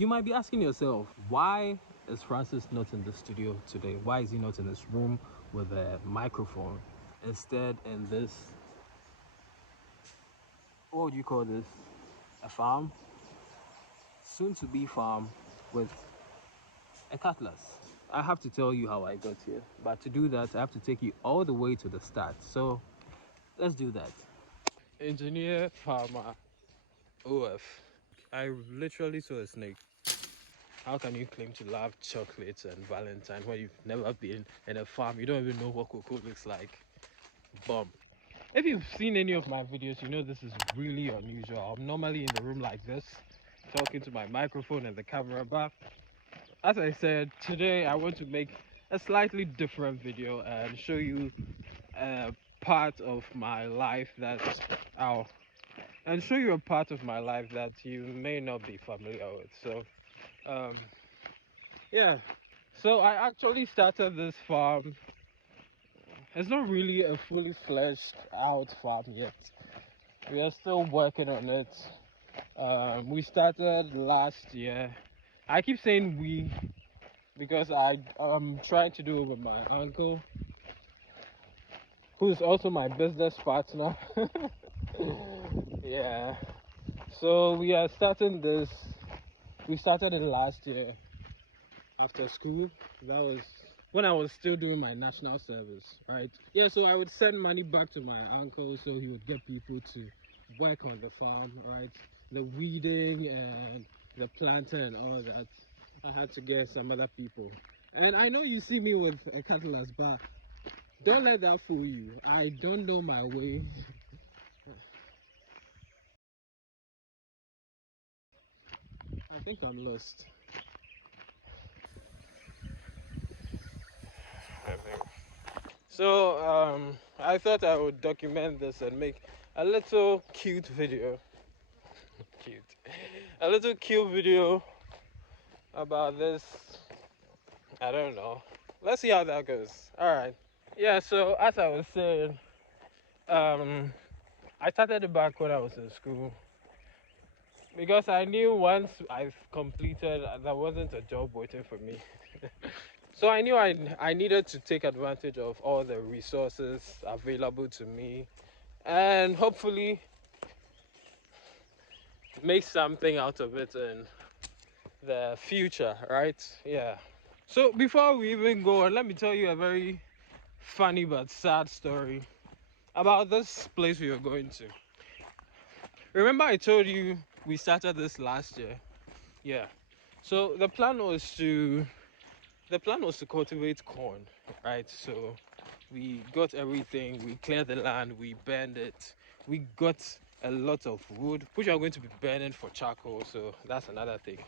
You might be asking yourself, why is Francis not in the studio today? Why is he not in this room with a microphone? Instead, in this, what would you call this? A farm? Soon to be farm with a cutlass. I have to tell you how I got here, but to do that, I have to take you all the way to the start. So let's do that. Engineer, farmer, OF. I literally saw a snake. How can you claim to love chocolates and Valentine when you've never been in a farm? You don't even know what cocoa looks like. Bomb. If you've seen any of my videos, you know this is really unusual. I'm normally in the room like this, talking to my microphone and the camera, but as I said, today I want to make a slightly different video and show you a part of my life and show you a part of my life that you may not be familiar with. So yeah, so I actually started this farm. It's not really a fully fleshed out farm yet. We are still working on it. We started last year. I keep saying we because I'm trying to do it with my uncle, who is also my business partner. Yeah. So we are starting this. We started it last year after school. That was when I was still doing my national service, right? Yeah, so I would send money back to my uncle so he would get people to work on the farm, right? The weeding and the planting and all that. I had to get some other people. And I know you see me with a cutlass, but don't let that fool you. I don't know my way. I think I'm lost. I think. So I thought I would document this and make a little cute video. Cute. A little cute video about this. I don't know. Let's see how that goes. Alright. Yeah, so as I was saying, I started it back when I was in school. Because I knew once I've completed, there wasn't a job waiting for me. So I knew I needed to take advantage of all the resources available to me and hopefully make something out of it in the future, right? Yeah. So before we even go on, let me tell you a very funny but sad story about this place we are going to. Remember I told you we started this last year? Yeah. So the plan was to cultivate corn, right? So we got everything, we cleared the land, we burned it, we got a lot of wood which are going to be burning for charcoal, so that's another thing.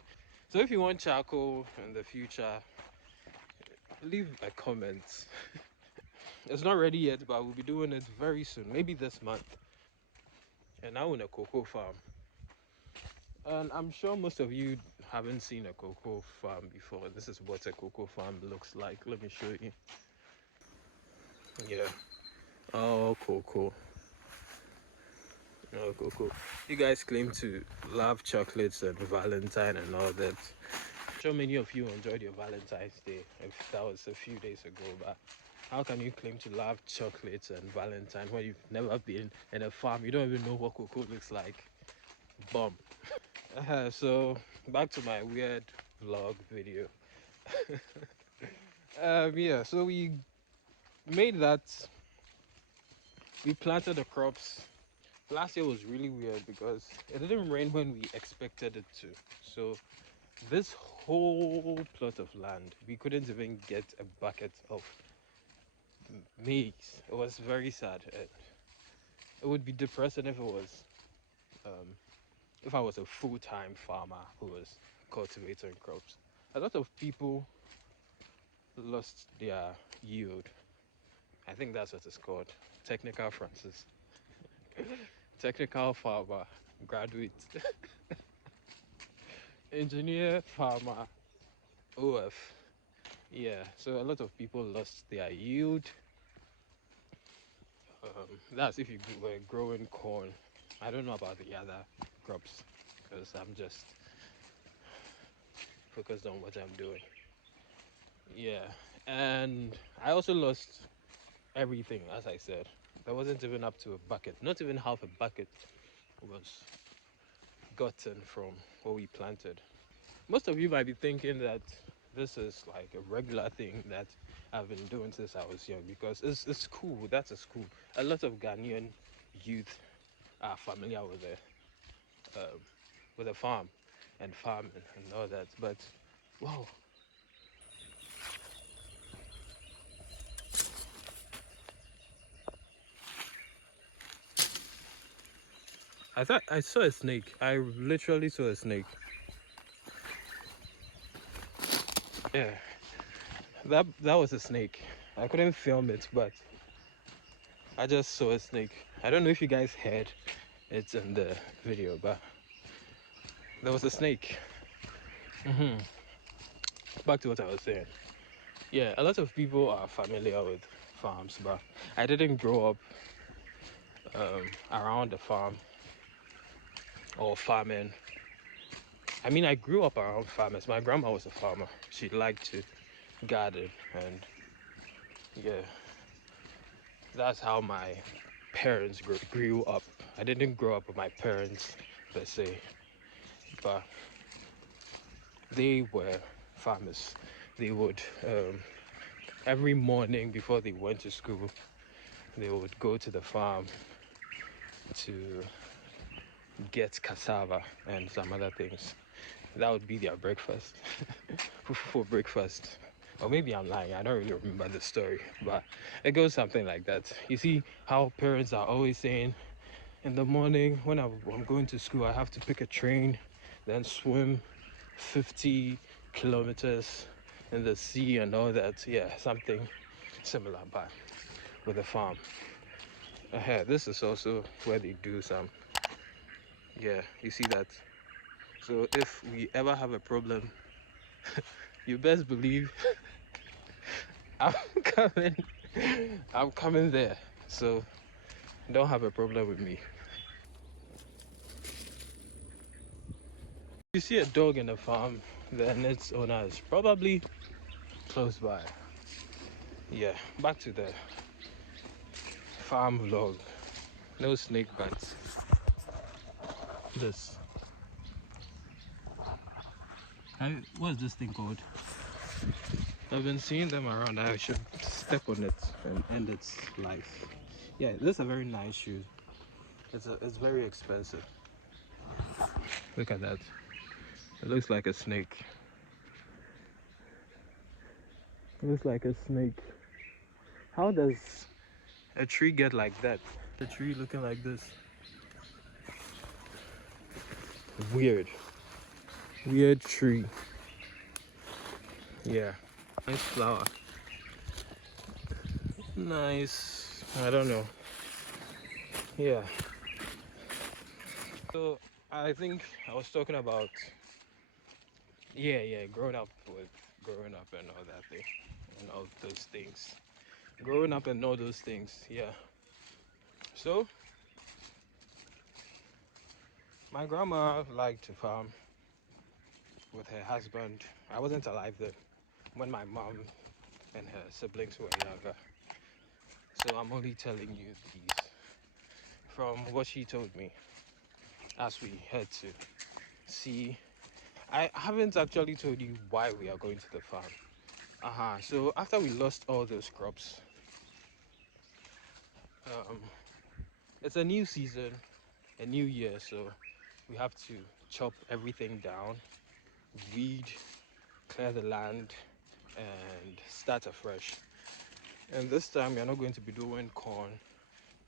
So if you want charcoal in the future, leave a comment. It's not ready yet, but we'll be doing it very soon, maybe this month. And I own a cocoa farm, and I'm sure most of you haven't seen a cocoa farm before. This is what a cocoa farm looks like. Let me show you. Yeah. Oh, cocoa. Oh, cocoa. You guys claim to love chocolates and Valentine and all that. I'm sure many of you enjoyed your Valentine's Day, if that was a few days ago, but how can you claim to love chocolates and Valentine when you've never been in a farm? You don't even know what cocoa looks like. Bomb. So back to my weird vlog video. Yeah, so we made that. We planted the crops. Last year was really weird because it didn't rain when we expected it to. So this whole plot of land, we couldn't even get a bucket of maize. It was very sad. It would be depressing um, if I was a full-time farmer who was cultivating crops. A lot of people lost their yield. I think that's what it's called. Technical Francis. Technical farmer, graduate. Engineer, farmer, OF. Yeah, so a lot of people lost their yield. That's if you were growing corn. I don't know about the other crops because I'm just focused on what I'm doing. Yeah, and I also lost everything, as I said. There wasn't even up to a bucket, not even half a bucket was gotten from what we planted. Most of you might be thinking that this is like a regular thing that I've been doing since I was young because it's cool. That's a school. A lot of Ghanaian youth are familiar with a farm and farming and all that. But wow, I thought I saw a snake. I literally saw a snake. Yeah, that was a snake. I couldn't film it, but I just saw a snake. I don't know if you guys heard it in the video, but there was a snake. hmm Back to what I was saying. Yeah, a lot of people are familiar with farms, but I didn't grow up around the farm or farming. I mean, I grew up around farmers. My grandma was a farmer. She liked to garden, and yeah, that's how my parents grew up. I didn't grow up with my parents per se, but they were farmers. They would every morning before they went to school, they would go to the farm to get cassava and some other things. That would be their breakfast for breakfast. Or maybe I'm lying, I don't really remember the story, but it goes something like that. You see how parents are always saying, in the morning when I'm going to school, I have to pick a train, then swim 50 kilometers in the sea and all that. Yeah, something similar, but with a farm. This is also where they do some. Yeah, you see that. So if we ever have a problem, you best believe I'm coming. I'm coming there. So don't have a problem with me. You see a dog in a farm, then its owner is probably close by. Yeah, back to the farm vlog. No snake bites. This. What's this thing called? I've been seeing them around. I should step on it and end its life. Yeah, this is a very nice shoe. It's very expensive. Look at that. It looks like a snake. It looks like a snake. How does a tree get like that? The tree looking like this. Weird. Weird tree. Yeah. Nice flower. Nice. I don't know. Yeah. So I think I was talking about yeah, growing up and all that thing and all those things. Growing up and all those things, yeah. So my grandma liked to farm with her husband. I wasn't alive then when my mom and her siblings were younger. So I'm only telling you these from what she told me as we head to see. I haven't actually told you why we are going to the farm. So after we lost all those crops, um, it's a new season, a new year, so we have to chop everything down, weed, clear the land, and start afresh. And this time, we are not going to be doing corn.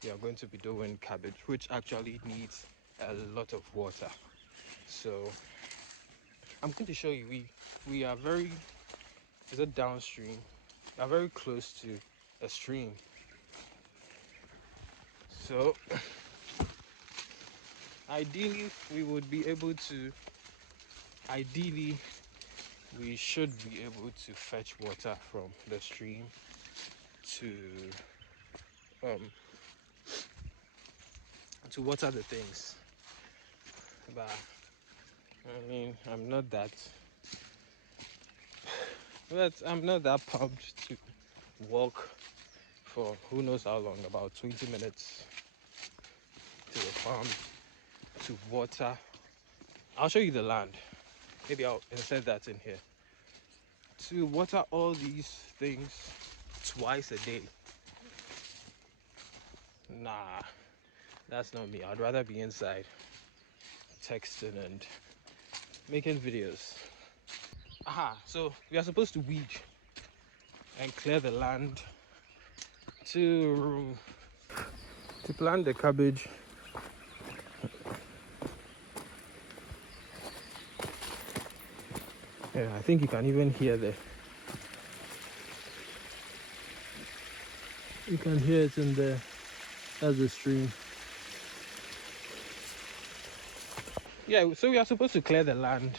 We are going to be doing cabbage, which actually needs a lot of water. So I'm going to show you. We are very, is it downstream? We are very close to a stream. So ideally, we would be able to. Ideally, we should be able to fetch water from the stream to um, water the things. But I mean, I'm not that But I'm not that pumped to walk for who knows how long, about 20 minutes to the farm to water. I'll show you the land. Maybe I'll insert that in here. To water all these things twice a day. Nah, that's not me. I'd rather be inside texting and making videos. Aha, so we are supposed to weed and clear the land to plant the cabbage. Yeah, I think you can even hear you can hear it in there. That's the stream. Yeah, so we are supposed to clear the land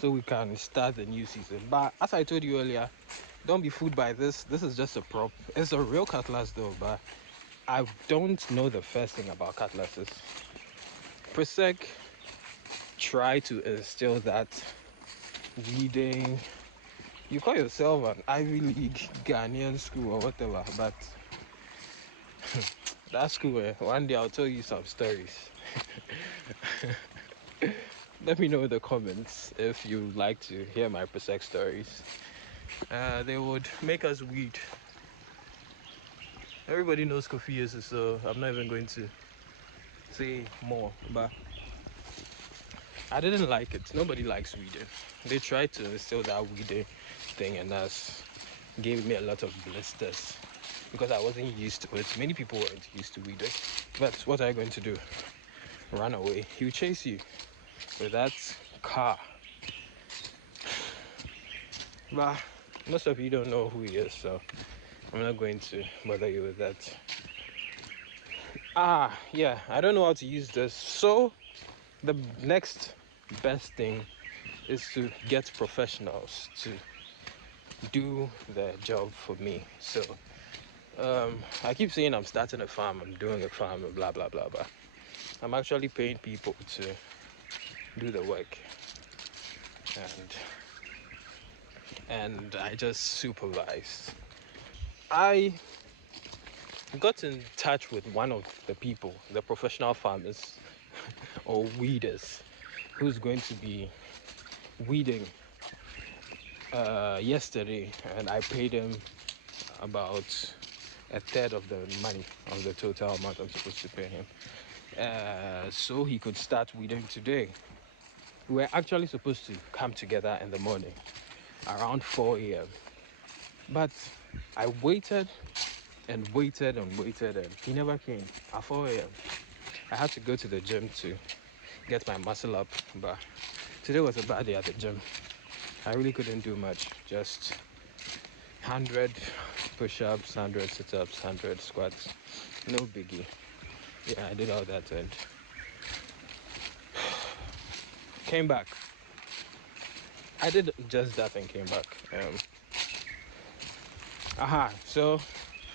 so we can start the new season. But as I told you earlier, don't be fooled by this. This is just a prop. It's a real cutlass though, but I don't know the first thing about cutlasses. Persec try to instill that weeding. You call yourself an Ivy League Ghanaian school or whatever, but that school, one day I'll tell you some stories. Let me know in the comments if you like to hear my Persec stories. They would make us weed. Everybody knows Kofi is, so I'm not even going to say more, but I didn't like it. Nobody likes weeding. They tried to instill that weeding thing and us, gave me a lot of blisters because I wasn't used to it. Many people weren't used to weeding. But what are you going to do? Run away. He'll chase you with that car. But most of you don't know who he is, so I'm not going to bother you with that. Yeah, I don't know how to use this. So the next best thing is to get professionals to do the job for me. So I keep saying I'm starting a farm, I'm doing a farm, and blah blah blah blah. I'm actually paying people to do the work, and I just supervise. I got in touch with one of the people, the professional farmers or weeders, who's going to be weeding yesterday, and I paid him about a third of the money of the total amount I'm supposed to pay him, so he could start weeding today. We're actually supposed to come together in the morning around 4 a.m. But I waited and waited and waited, and he never came at 4 a.m. I had to go to the gym to get my muscle up, but today was a bad day at the gym. I really couldn't do much, just 100 push-ups, 100 sit-ups, 100 squats, no biggie. Yeah, I did all that and came back. I did just that and came back. So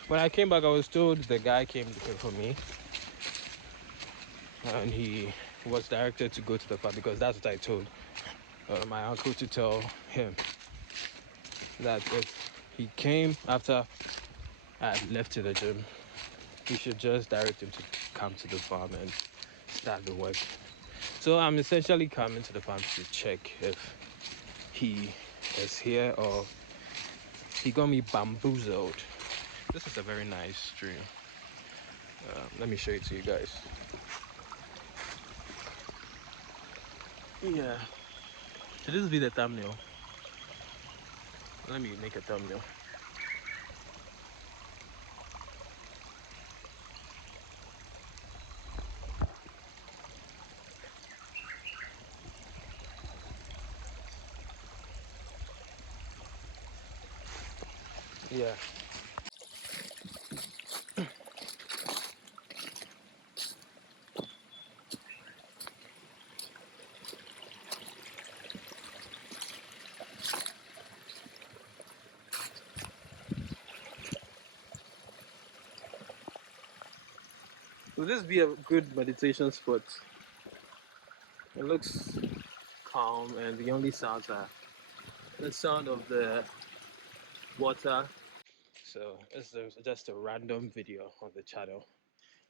when I came back, I was told the guy came looking for me, and he was directed to go to the farm because that's what I told my uncle to tell him, that if he came after I had left to the gym, he should just direct him to come to the farm and start the work. So I'm essentially coming to the farm to check if he is here or he got me bamboozled. This is a very nice stream. Let me show it to you guys. Yeah. Should this be the thumbnail? Let me make a thumbnail. Yeah. Will this be a good meditation spot? It looks calm, and the only sounds are the sound of the water. So this is just a random video on the channel.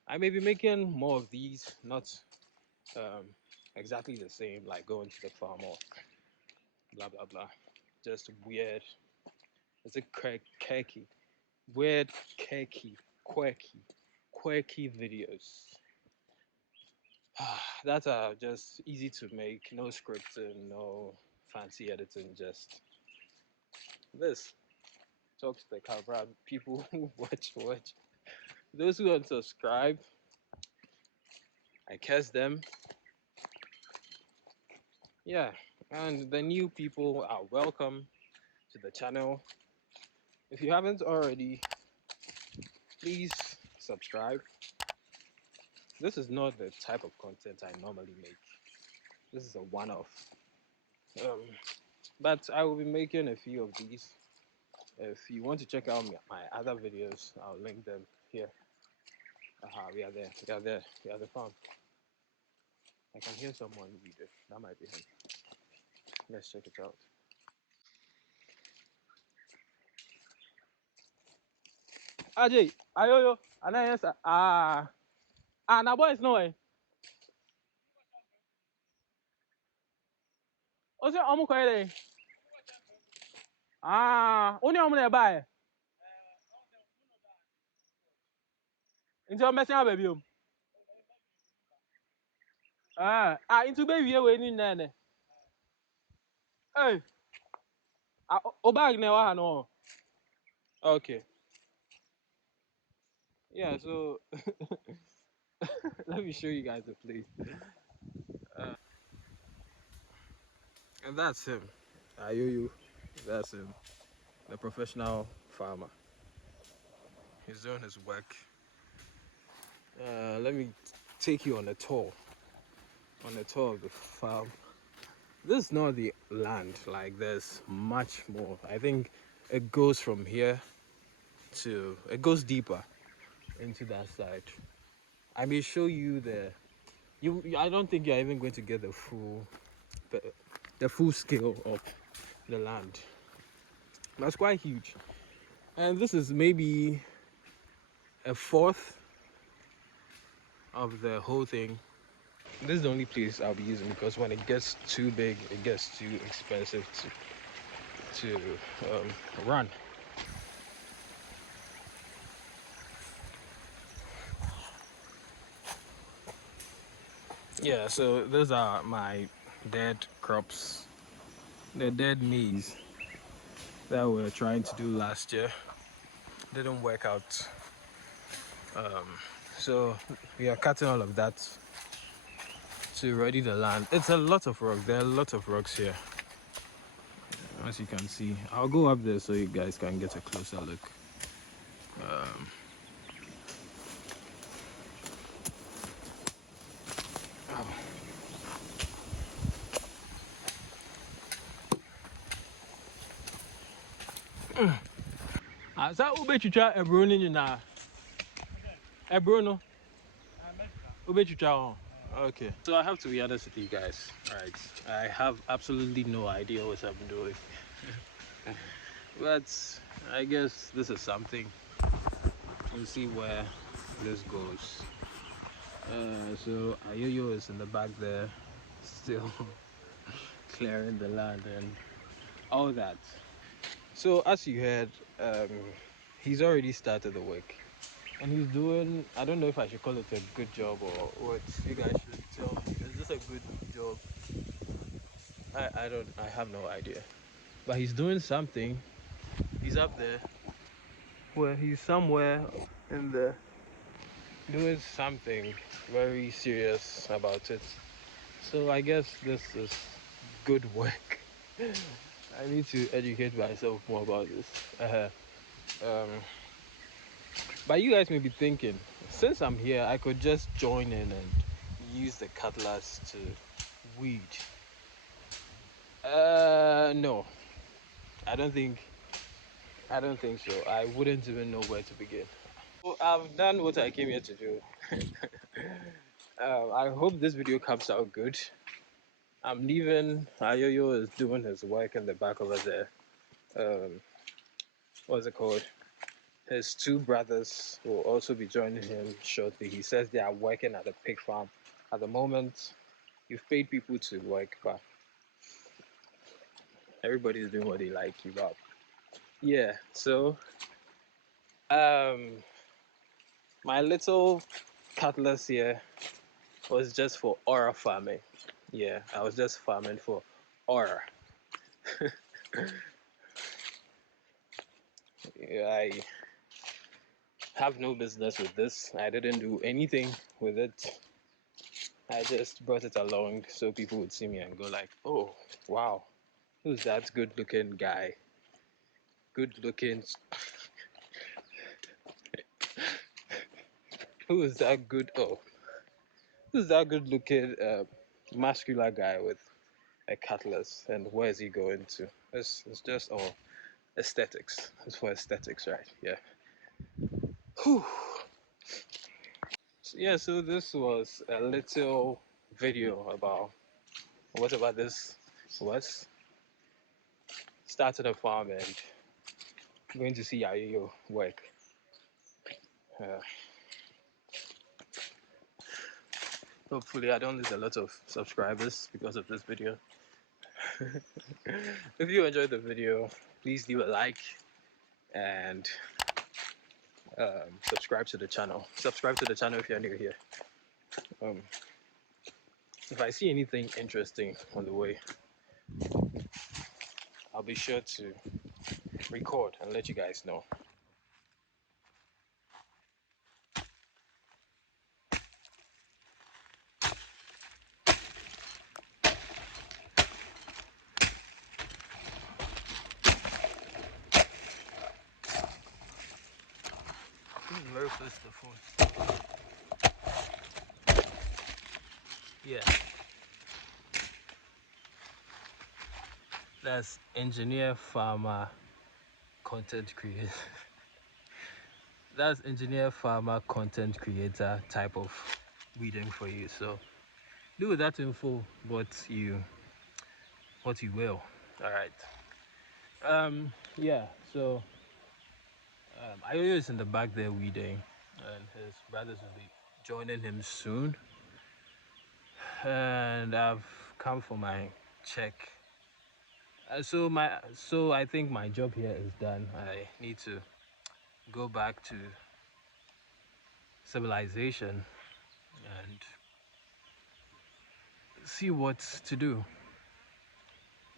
I may be making more of these, not um, exactly the same, like going to the farm or blah blah blah. Just weird. It's a quirky, weird, quirky videos. That are just easy to make, no scripting, no fancy editing, just this. Talk to the camera. People who watch. Those who unsubscribe, I curse them. Yeah, and the new people are welcome to the channel. If you haven't already, please subscribe. This is not the type of content I normally make. This is a one-off. Um, but I will be making a few of these. If you want to check out my other videos, I'll link them here. Aha, we are there. We are there. We are the farm. I can hear someone read it. That might be him. Let's check it out. Ajay, Ayoyo, Anayasa. Now boys, no way. Ose omu kwere. Only omu na buy. Into messing up baby. Into baby we ni nene. Hey, o bag na wa no. Okay. Yeah, so let me show you guys the place. And that's him. Ayoyo. That's him. The professional farmer. He's doing his work. Let me take you on a tour of the farm. This is not the land, like there's much more. I think it goes from here to, it goes deeper into that side. I may show you I don't think you're even going to get the, the full scale of the land. That's quite huge. And this is maybe a fourth of the whole thing. This is the only place I'll be using because when it gets too big, it gets too expensive to run. Yeah, so those are my dead crops, the dead maize that we were trying to do last year. Didn't work out. So we are cutting all of that to ready the land. It's a lot of rocks. There are a lot of rocks here, as you can see. I'll go up there so you guys can get a closer look. Asa ube chucha ebro ni na ebro no ube chucha. Okay. So I have to be honest with you guys. Alright. I have absolutely no idea what I'm doing. But I guess this is something. We'll see where this goes. So Ayoyo is in the back there, still clearing the land and all that. So as you heard, he's already started the work. And he's doing, I don't know if I should call it a good job or what. You guys should tell me. Is this a good job? I have no idea. But he's doing something. He's up there. Well, he's somewhere in there doing something very serious about it. So I guess this is good work. I need to educate myself more about this. Um, but you guys may be thinking, since I'm here, I could just join in and use the cutlass to weed. No, I don't think. I don't think so. I wouldn't even know where to begin. So I've done what I came here to do. I hope this video comes out good. I'm leaving. Ayoyo is doing his work in the back over there. Um, what's it called? His two brothers will also be joining him shortly. He says they are working at a pig farm. At the moment, you've paid people to work, but everybody's doing what they like. You up? Yeah. So, um, my little cutlass here was just for aura farming. Yeah, I was just farming for aura. I have no business with this. I didn't do anything with it. I just brought it along so people would see me and go like, "Oh, wow, who's that good-looking guy? Good-looking. Who is that good? Oh, who's that good-looking muscular guy with a cutlass? And where is he going to? It's just all aesthetics. It's for aesthetics, right? Yeah. Whew. Yeah. So this was a little video about whatever this was. Started a farm and going to see Ayoyo work. Uh, Hopefully, I don't lose a lot of subscribers because of this video. If you enjoyed the video, please leave a like and subscribe to the channel. Subscribe to the channel if you're new here. Um, if I see anything interesting on the way, I'll be sure to record and let you guys know. This is very close to the phone. Yeah, that's engineer, farmer, content creator. That's engineer, farmer, content creator type of weeding for you. So do with that info what you will. All right. Yeah. So Ayoyo is in the back there weeding, and his brothers will be joining him soon. And I've come for my check. So I think my job here is done. I need to go back to civilization and see what to do.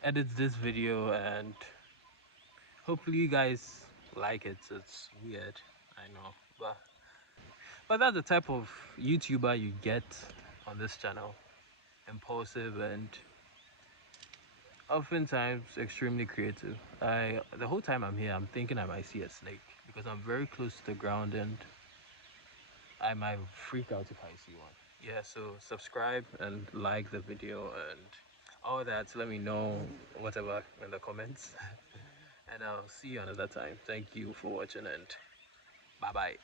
Edit this video and hopefully you guys like it. It's weird, I know, but that's the type of YouTuber you get on this channel. Impulsive and oftentimes extremely creative. The whole time I'm here, I'm thinking I might see a snake because I'm very close to the ground and I might freak out if I see one. Yeah, so subscribe and like the video and all that. Let me know whatever in the comments. And I'll see you another time. Thank you for watching and bye bye.